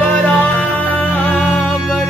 बराबर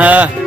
हाँ